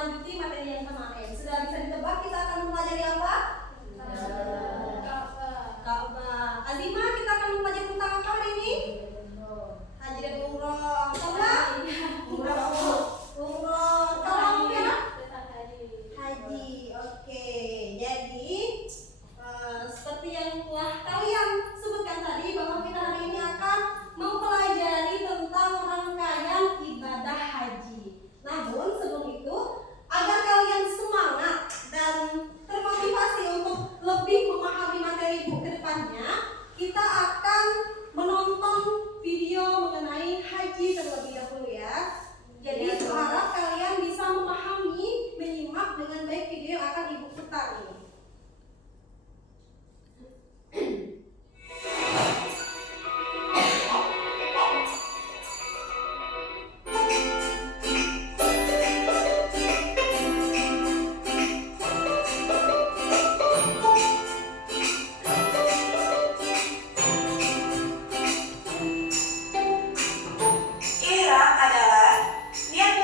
melanjuti materi yang kemarin. Sudah bisa ditebak kita akan mempelajari apa? Ka'bah. Azima, kita akan mempelajari tentang apa hari ini? Haji dan umroh. Sama? Umroh. Kalau ya? Haji. Oke. Jadi seperti yang telah kalian sebutkan tadi, bahwa kita hari ini akan mempelajari tentang rangkaian ibadah haji. Namun sebelum itu, agar kalian semangat dan termotivasi untuk lebih memahami materi buku ke depannya, kita akan menonton video mengenai haji terlebih dahulu ya. Jadi harap kalian bisa memahami, menyimak dengan baik video yang akan ibu putar ini. Ihram adalah niat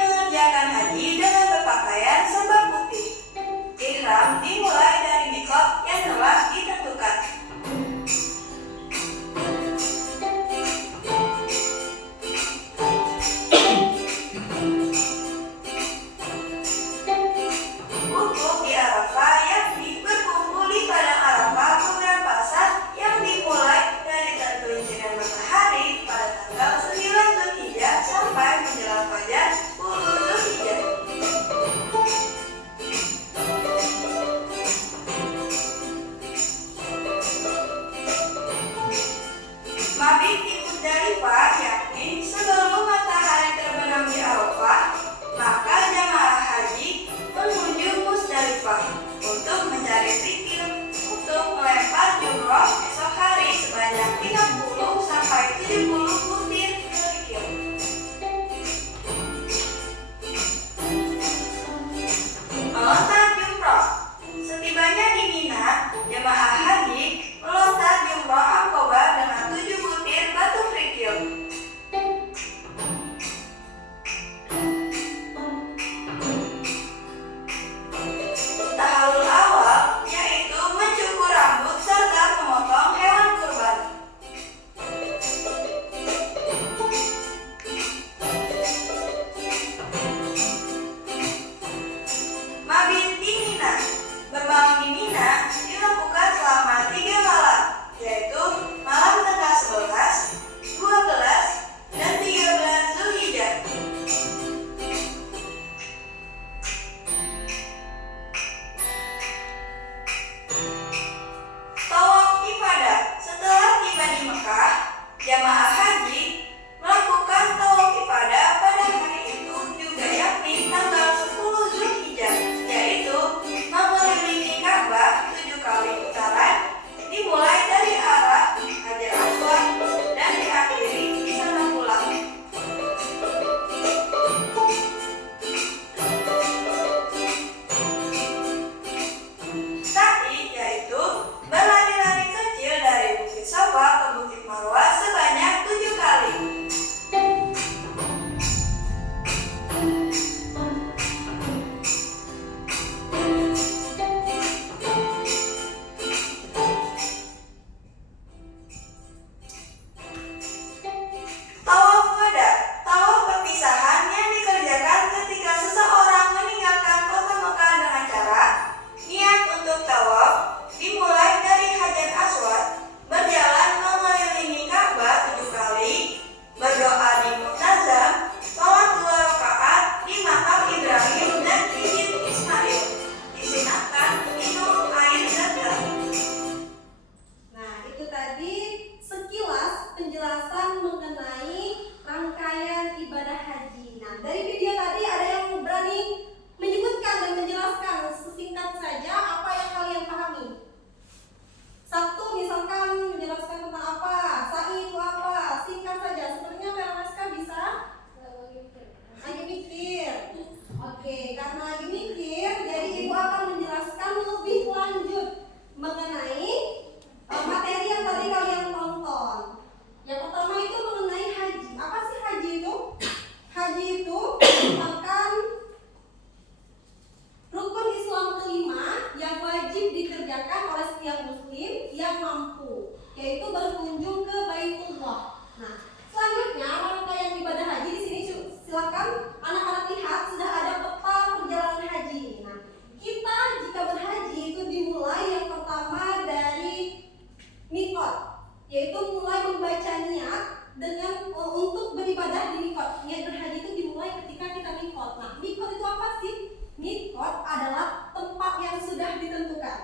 untuk beribadah di mikot. Niat berhaji itu dimulai ketika kita mikot. Nah, mikot itu apa sih? Mikot adalah tempat yang sudah ditentukan.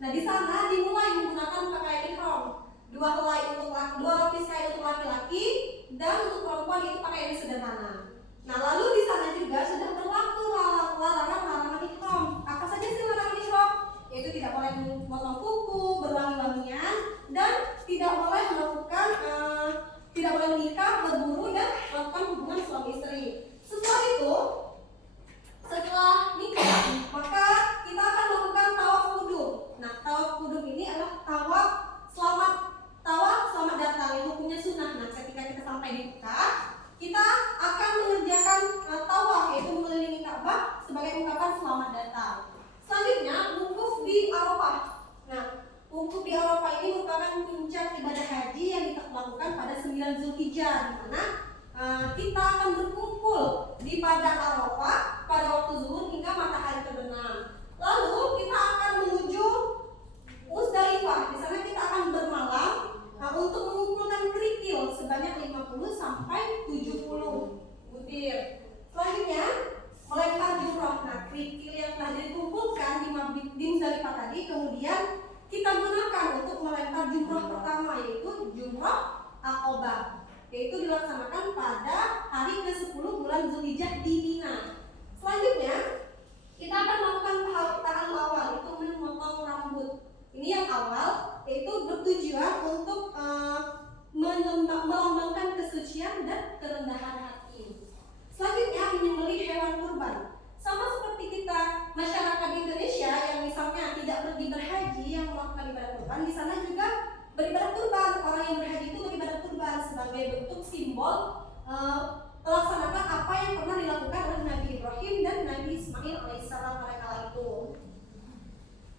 Nah, di sana dimulai menggunakan pakaian ihram. Dua lapis kain untuk laki-laki dan untuk perempuan itu pakaian yang sederhana. Nah, lalu di sana juga sudah berlaku larangan ihram. Apa saja sih larangan ihram? Yaitu tidak boleh memotong kuku, berwangi-wangian, dan tidak boleh melakukan tidak boleh menikah, berburu, dan melakukan hubungan suami istri. Setelah nikah, maka kita akan melakukan tawaf kudum. Nah, tawaf kudum ini adalah tawaf selamat datang yang hukumnya sunnah. Nah, ketika kita sampai di Mekah, kita akan mengerjakan tawaf, yaitu mengelilingi Ka'bah sebagai ungkapan selamat datang. Selanjutnya, wukuf di Arafah. Nah, wukuf di Arafah ini merupakan puncak ibadah haji yang kita lakukan pada 9 Zulhijjah, di mana kita akan berkumpul di padang Arafah pada waktu zuhur hingga matahari terbenam. Lalu kita akan menuju Musdalifah. Di sana kita akan bermalam untuk mengumpulkan kerikil sebanyak 50 sampai 70 butir. Selanjutnya melempar jumroh. Nah, kerikil yang telah dikumpulkan di Musdalifah tadi kemudian kita gunakan untuk melempar jumroh pertama, yaitu jumroh Aqobah, yaitu dilaksanakan pada hari ke-10 bulan Zulhijjah di Mina. Selanjutnya kita akan melakukan tahallul awal, itu memotong rambut. Ini yang awal, yaitu bertujuan untuk melambangkan kesucian dan kerendahan hati. Selanjutnya menyembelih hewan kurban. Sama seperti kita masyarakat Indonesia yang misalnya tidak pergi berhaji, yang melakukan ibadah kurban, di sana juga beribadah kurban. Orang yang berhaji itu beribadah kurban sebagai bentuk simbol melaksanakan apa yang pernah dilakukan oleh Nabi Ibrahim dan Nabi Ismail alaihissalam pada kala itu.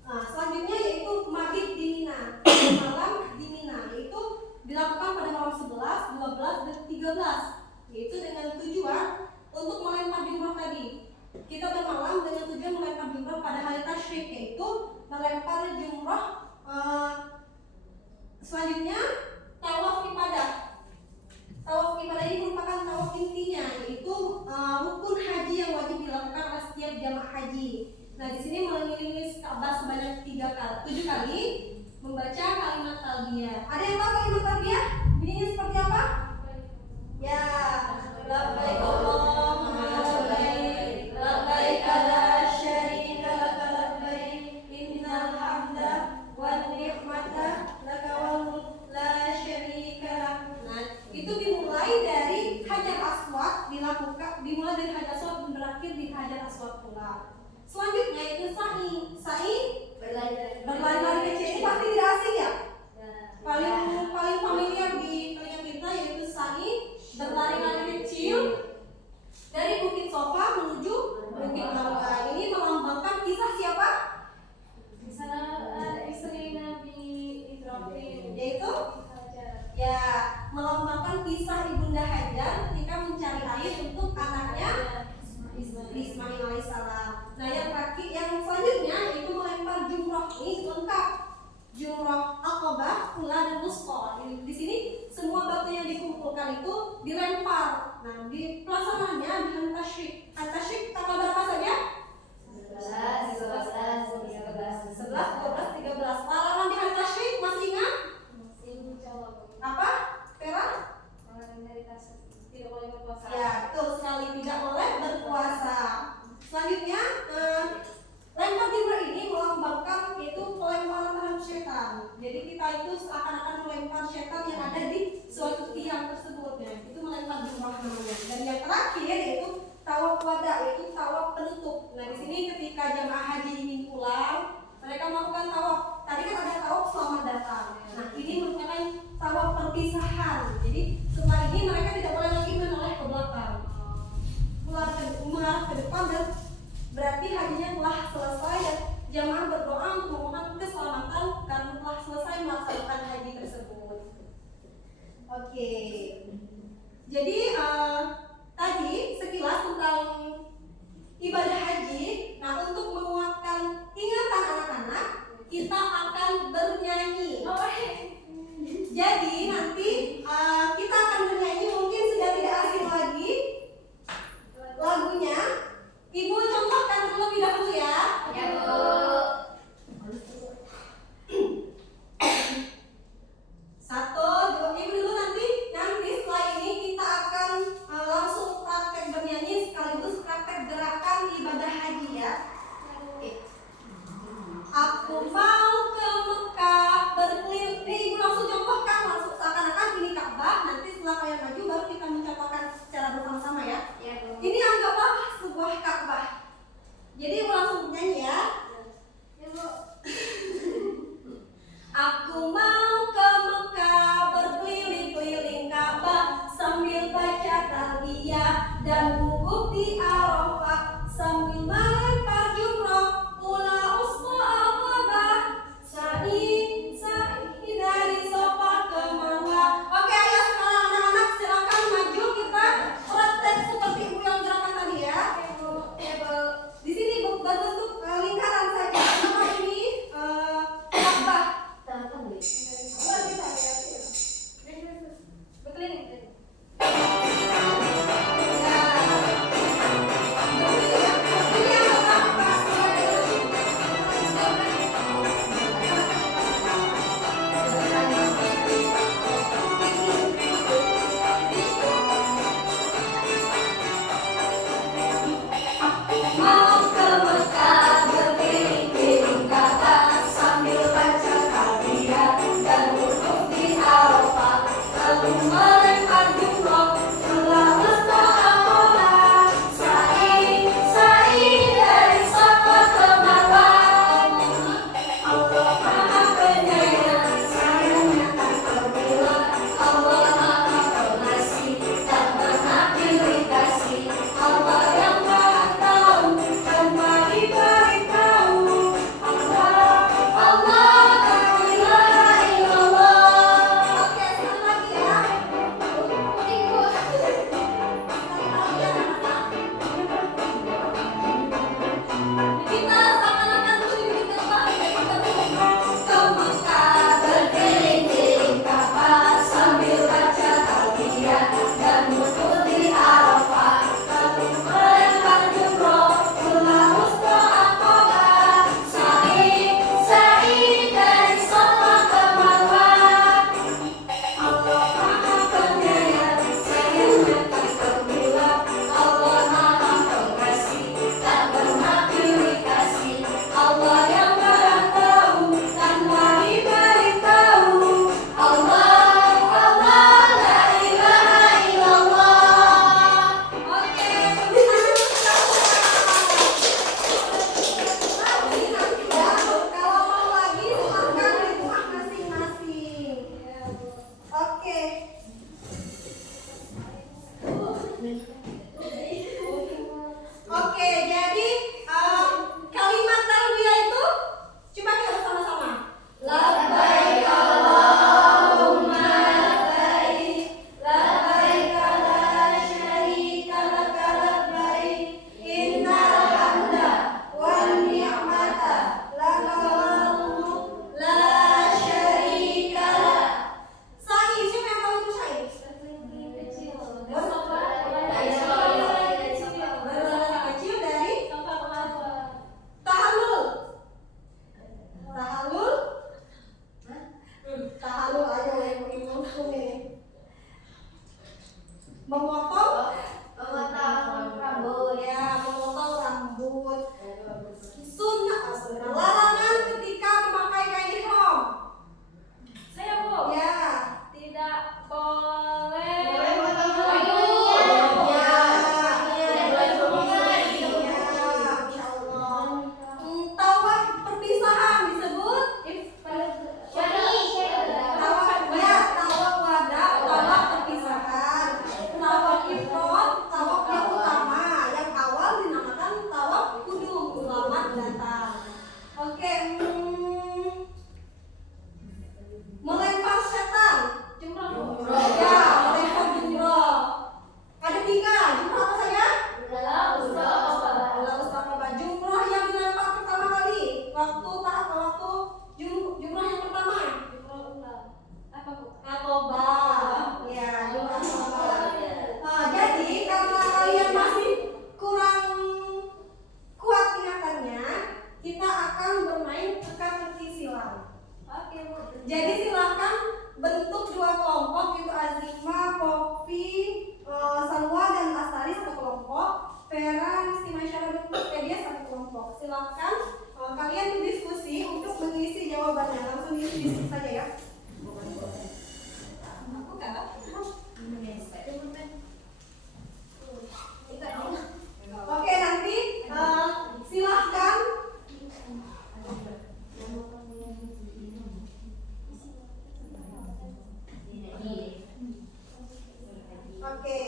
Nah, selanjutnya yaitu mabit di Mina, malam di Mina, yaitu dilakukan pada malam 11, 12, dan 13, yaitu dengan tujuan untuk melempar jumroh tadi. Kita bermalam dengan tujuan melempar jumroh pada hari tasyrik, yaitu melempar jumroh. Selanjutnya tawaf ibadah. Tawaf ibadah ini merupakan tawaf intinya, yaitu rukun haji yang wajib dilakukan oleh setiap jamaah haji. Nah, di sini mengelilingi Ka'bah sebanyak 7 kali, membaca kalimat talbiyah. Ada yang tahu kalimat talbiyah? Bunyinya seperti apa? Ya, labbaik Allahumma labbaik, labbaik la syarika laka labbaik, innal hamda wan ni'mata laka wal mulk la syarika lak. Nah, itu dimulai dari Hajar Aswad, dimulai dari Hajar Aswad dan berakhir di Hajar Aswad pula. Selanjutnya itu sa'i berlari-lari kecil. Ini pasti tidak asing ya? Paling familiar di telinga kita yaitu sa'i berlari-lari kecil dari Bukit Sofa menuju Bukit Marwa. Ini melambangkan kisah siapa? Kisah istri Nabi Ibrahim, Yaitu ya, melambangkan kisah Ibunda Hajar ketika mencari air untuk anaknya Ismail alaihissalam. Nah, yang selanjutnya itu melempar jumroh. Ini lengkap, jumroh Aqobah, Ula, dan Wusta. Di sini semua batu yang dikumpulkan itu dilempar. Nah, di pelaksanaannya di hari tasyrik. Hari tasyrik tanggal berapa saja? 11, 12, 13. Larangan di hari tasyrik masih ingat? Apa? Vera? Tidak boleh berpuasa. Ya, betul sekali, tidak boleh berpuasa. Selanjutnya, lempar jumroh ini melambangkan yaitu pelemparan terhadap setan. Jadi kita itu seakan-akan melempar setan yang ada di suatu tiang tersebut. Ya, itu melempar jumroh namanya. Dan yang terakhir yaitu tawaf wada, yaitu tawaf penutup. Nah, di sini ketika jamaah haji ingin pulang, mereka melakukan tawaf. Tadi kan ada tawaf selamat datang. Nah, ini merupakan tawaf perpisahan. Jadi setelah ini mereka tidak boleh lagi menoleh ke belakang, mengarah ke depan, dan berarti hajinya telah selesai dan jamaah berdoa untuk memohon keselamatan karena telah selesai melaksanakan haji tersebut. Oke. Jadi tadi sekilas tentang ibadah haji. Nah, untuk menguatkan ingatan anak-anak, kita akan bernyanyi. Jadi nanti kita akan bernyanyi mungkin talbiyah dan wukuf di Arafah sambil melempar jumroh ula usta aqabah sa'i dari Safa ke Marwah. Oke, ayo sekarang anak-anak silakan maju kita praktek seperti ibu yang gerakan tadi ya. Di sini berbentuk lingkaran saja. Nama ini Ka'bah. Oke, jadi kalimat talbiyah itu coba kita bersama-sama. Labbaik Allahumma labbaik, labbaik la syarika laka labbaik, innal hamda wan ni'mata laka wal mulk la syarika lak. Sa'i, siapa yang tahu itu sa'i? Kecil dari tahalul. Tahalul ayo ibu-ibu ini. Memotong rambut ya, memotong rambut. Sunnah. Larangan ketika memakai kain ihram. Saya Bu. Ya. Tidak boleh. Tawaf perpisahan disebut tawaf wada, tawaf perpisahan, tawaf ifrad, tawaf yang utama, yang awal dinamakan tawaf kudum, selamat datang. Oke, melempar setan, Jumroh. ya, melempar jumroh. Ada 3, jumroh apa saja? Allah Ustaqabah. Jumroh yang dilempar pertama kali, waktu jumroh yang pertama. Apa Bu? Aqabah. Ya, jumroh Aqabah. Jadi karena kalian masih kurang kuat ingatannya, kita akan bermain teka-teki silang. Oke Bu. Jadi silakan bentuk 2 kelompok, itu Azima, Poppy, Salwa dan Astari satu kelompok, Vera, Rizky Masyarakat Wikipedia satu kelompok. Silakan kalian berdiskusi untuk mengisi jawabannya. Langsung diskusi saja ya. Aku kalah. Oke, nanti silahkan Oke.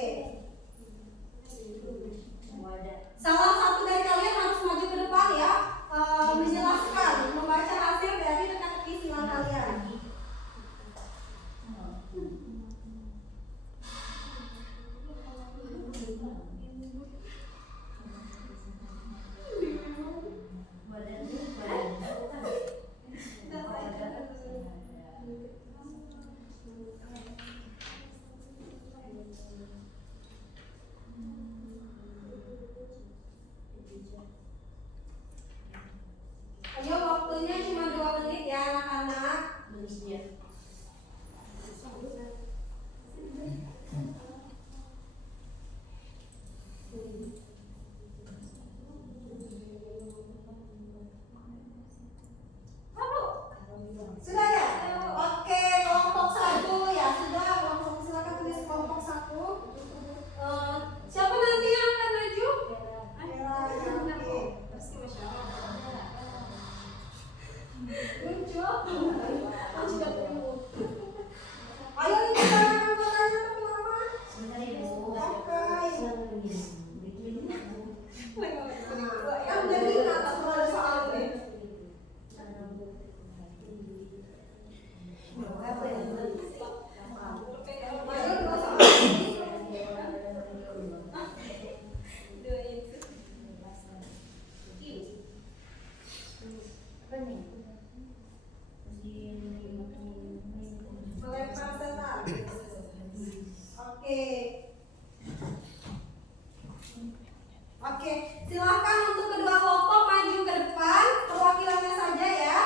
Oke, silakan untuk kedua kelompok maju ke depan, perwakilannya saja ya.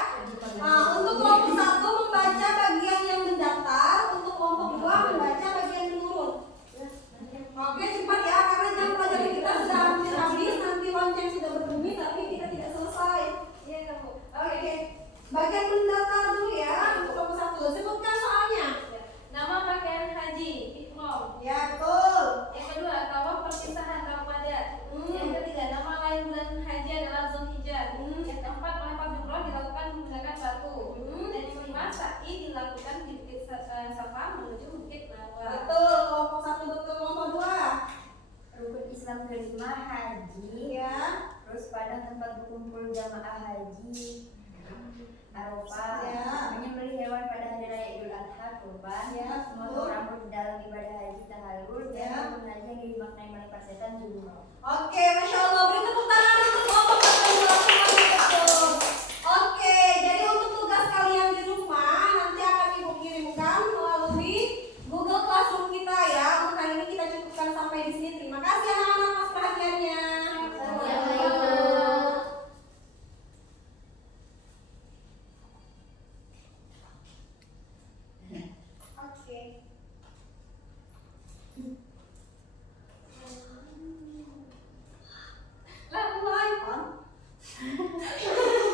Untuk kelompok 1 membaca bagian yang mendatar, untuk kelompok 2 membaca bagian menurun. Oke, cepat ya, karena jam pelajaran kita sudah hampir habis. Nanti lonceng sudah berbunyi, tapi kita tidak selesai. Iya kamu. Oke, bagian mendatar dulu ya untuk kelompok 1. Sebutkan soalnya. Nama pakaian haji, ihram. Ya, betul. Yang kedua, tawaf perpisahan Ramadan. Yang ketiga, nama lain bulan haji adalah Zulhijjah. Yang keempat, melempar jumroh dilakukan menggunakan batu. Dan yang kelima, sa'i dilakukan di Bukit Safa menuju Bukit Nawa. Betul, kelompok 1 betul, kelompok 2. Rukun Islam kelima haji. Ya. Terus pada tempat berkumpul jamaah haji Arafah. Ya. Menyembelih hewan pada hari raya Idul Adha kurban. Ya, Memotong betul. rambut di dalam ibadah haji tahallul. Ya. Dan rukun haji yang dimaknai melempar setan jumroh. Oke, Masya